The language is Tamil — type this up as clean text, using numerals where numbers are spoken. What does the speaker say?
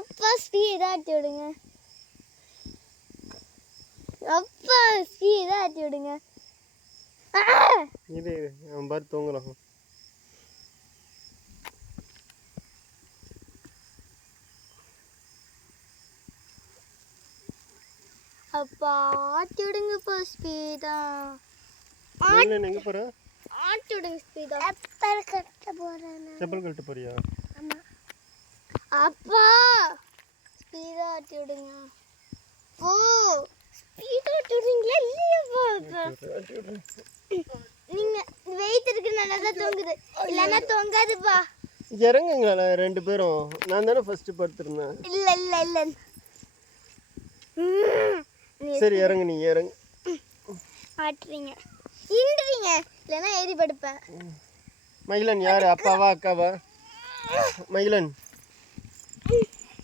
அப்பா ஸ்பீடா ஆட்டி விடுங்க. அப்பா ஸ்பீடா ஆட்டி விடுங்க. இது அவன் பாரு தூங்குறான். அப்பா ஆட்டி விடுங்கப்பா ஸ்பீடா. எங்க போற? ஆட்டி விடுங்க ஸ்பீடா. செப்பல் கட்ட போறேன். செப்பல் கட்ட போறியா? ஆமா. அப்பா ஸ்பீடா ஆட்டி விடுங்க. ஓ ஸ்பீடா ஆட்டி விடுறீங்களா இல்லையாப்பா? நீங்க வெயிட் இருக்கு நல்லா தான் தொங்குது. இல்லனா தொங்காதுப்பா. இறங்குங்களா ரெண்டு பேரும். நான் தானே ஃபர்ஸ்ட் படுத்துறேன். இல்ல இல்ல இல்ல. சரி இறங்கு, நீ இறங்கு. ஆட்றீங்க இன்றீங்க இல்லனா ஏறி படுப்பேன். மகிழன் யாரு, அப்பாவா அக்காவா? மகிழன்